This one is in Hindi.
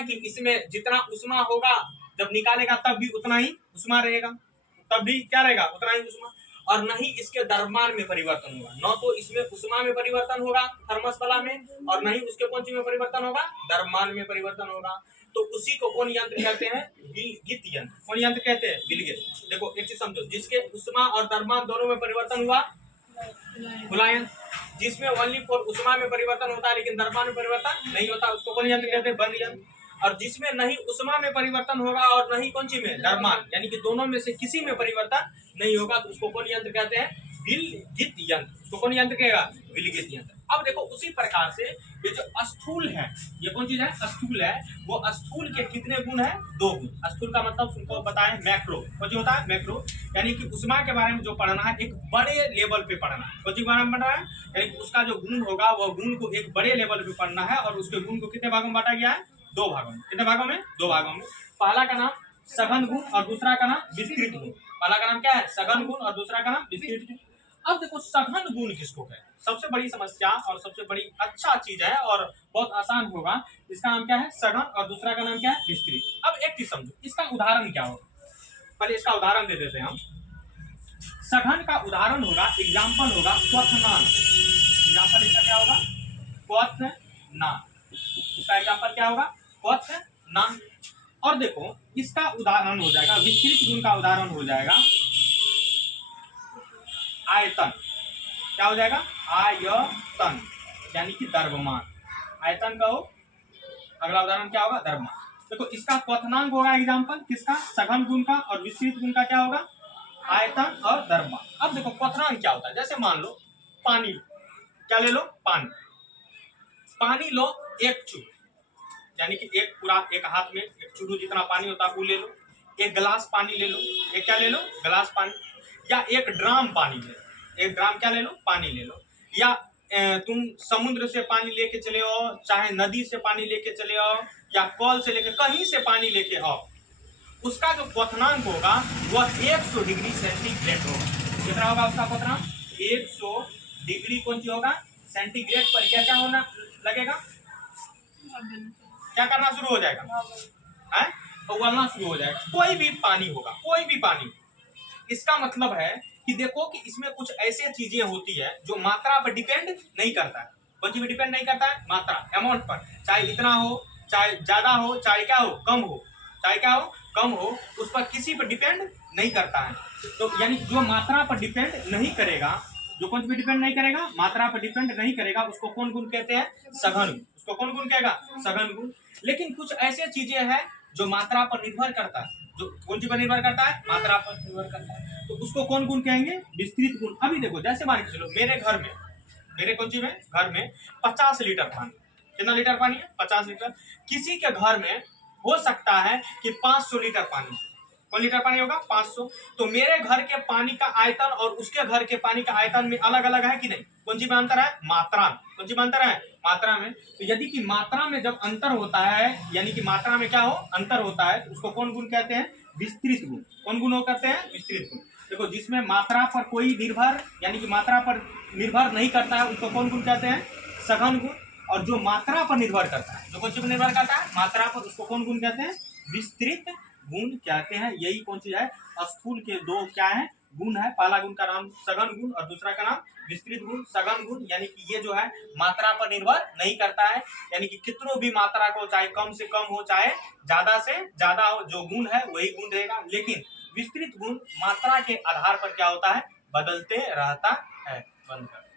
है कि इसमें जितना उष्मा होगा जब निकालेगा तब भी उतना ही उष्मा रहेगा, तब भी क्या रहेगा, उतना ही उष्मा। और न ही इसके द्रव्यमान में परिवर्तन होगा, न तो इसमें उष्मा में परिवर्तन होगा थर्मस वाला में, और न ही उसके कौन चीज में परिवर्तन होगा, द्रव्यमान में परिवर्तन होगा। तो उसी को कौन यंत्र कहते हैं, विलगित यंत्र। कौन यंत्र कहते हैं, विलगित। देखो एक चीज समझो, जिसके उष्मा और द्रव्यमान दोनों में परिवर्तन हुआ, खुला यंत्र। जिसमें ओनली फॉर उष्मा में परिवर्तन होता है लेकिन द्रव्यमान में परिवर्तन नहीं होता, उसको कौन यंत्र कहते हैं, बंद यंत्र। और जिसमें नहीं उष्मा में परिवर्तन होगा और नहीं कौन सी में, द्रव्यमान, यानी कि दोनों में से किसी में परिवर्तन नहीं होगा, तो उसको कौन यंत्र कहते हैं, विलगित यंत्र। उसको कौन यंत्र कहेगा, विलगित यंत्र। अब देखो उसी प्रकार से ये जो स्थूल है, ये कौन चीज है, स्थूल है, वो स्थूल के कितने गुण है, 2 गुण। स्थूल का मतलब तुमको बताएं मैक्रो, कौन होता है, मैक्रो, यानी कि उष्मा के बारे में जो पढ़ना है एक बड़े लेवल पे पढ़ना है। कौन चीज के बारे में पढ़ना है, यानी कि उसका जो गुण होगा वो गुण को एक बड़े लेवल पे पढ़ना है, और उसके गुण को कितने भागों में बांटा गया है, 2 भागों में। कितने भागों में, 2 भागों में। पहला का नाम सघन गुण और दूसरा का नाम विस्तृत गुण। पहला का नाम क्या है, सघन गुण, और दूसरा का नाम विस्तृत गुण। अब देखो सघन गुण किसको है, सबसे बड़ी समस्या और सबसे बड़ी अच्छा चीज है और बहुत आसान होगा, इसका नाम क्या है, सघन, और दूसरा का नाम क्या है, विस्तृत। अब एक चीज समझो, इसका उदाहरण क्या होगा, पहले इसका उदाहरण दे देते हैं हम। सघन का उदाहरण होगा, एग्जाम्पल होगा क्वथनान। एग्जाम्पल इसका क्या होगा, क्वथनान। इसका एग्जाम्पल क्या होगा, क्वथनान। और देखो इसका उदाहरण हो जाएगा, विस्तृत गुण का उदाहरण हो जाएगा आयतन। क्या हो जाएगा, आयतन, यानी कि द्रव्यमान। आयतन का हो, अगला उदाहरण क्या होगा, द्रव्यमान। देखो इसका क्वथनांक होगा एग्जाम्पल किसका, सघन गुण का, और विस्तृत गुण का क्या होगा, आयतन और द्रव्यमान। अब देखो क्वथनांक क्या होता है, जैसे मान लो पानी, क्या ले लो, पानी। पानी लो एक चुरू, यानी कि एक पूरा एक हाथ में एक चुरू जितना पानी होता है वो ले लो। एक गिलास पानी ले लो, एक क्या ले लो, गिलास पानी। या एक ड्राम पानी ले लो, एक ड्राम क्या ले लो, पानी ले लो। या तुम समुद्र से पानी लेके चले आओ, चाहे नदी से पानी लेके चले आओ, या कल से लेके कहीं से पानी लेके आओ, उसका जो क्वथनांक होगा वह 100 डिग्री सेंटीग्रेड होगा। कितना होगा उसका क्वथनांक, 100 डिग्री कौन सी होगा, सेंटीग्रेड पर यह क्या होना लगेगा, क्या करना शुरू हो जाएगा, है उबलना शुरू हो जाएगा। कोई भी पानी होगा, कोई भी पानी। इसका मतलब है कि देखो कि इसमें कुछ ऐसे चीजें होती है जो मात्रा पर डिपेंड नहीं करता है। कौन चीज पर डिपेंड नहीं करता है, मात्रा, अमाउंट पर। चाहे इतना हो, चाहे ज्यादा हो, चाहे क्या हो, कम हो, चाहे क्या हो, कम हो, उस पर किसी पर डिपेंड नहीं करता है। तो यानी जो मात्रा पर डिपेंड नहीं करेगा, जो कौन पर डिपेंड नहीं करेगा, मात्रा पर डिपेंड नहीं करेगा, उसको कौन गुण कहते हैं, सघन गुण। उसको कौन गुण कहेगा, सघन गुण। लेकिन कुछ ऐसे चीजें हैं जो मात्रा पर निर्भर करता है, जो कौन सी पर निर्भर करता है, मात्रा पर निर्भर करता है, तो उसको कौन गुण कहेंगे, विस्तृत गुण। अभी देखो जैसे मान के चलो मेरे घर में, मेरे कौन सी में, घर में 50 लीटर पानी। कितना लीटर पानी है, 50 लीटर। किसी के घर में हो सकता है कि 500 लीटर पानी। कौन लीटर पानी होगा, 500। तो मेरे घर के पानी का आयतन और उसके घर के पानी का आयतन में अलग अलग है कि नहीं, कौन सी में अंतर है, मात्रा में। कौन सी में अंतर है, मात्रा में। तो यदि कि मात्रा में जब अंतर होता है, यानी कि मात्रा में क्या हो, अंतर होता है, तो उसको कौन गुण कहते हैं, विस्तृत गुण। कौन गुण कहते हैं, विस्तृत गुण। देखो जिसमें मात्रा पर कोई निर्भर, यानी कि मात्रा पर निर्भर नहीं करता है, उसको कौन गुण कहते हैं, सघन गुण। और जो मात्रा पर निर्भर करता है, जो कौन सी पर निर्भर करता है, मात्रा पर, उसको कौन गुण कहते हैं, विस्तृत गुण कहते हैं। यही कौन सी है, स्थूल के 2 क्या है, गुण है। पहला गुण का नाम सघन गुण और दूसरा का नाम विस्तृत गुण। सघन गुण यानी कि ये जो है मात्रा पर निर्भर नहीं करता है, यानी कि कितनों भी मात्रा को, चाहे कम से कम हो, चाहे ज्यादा से ज्यादा हो, जो गुण है वही गुण रहेगा। लेकिन विस्तृत गुण मात्रा के आधार पर क्या होता है, बदलते रहता है। बंद कर।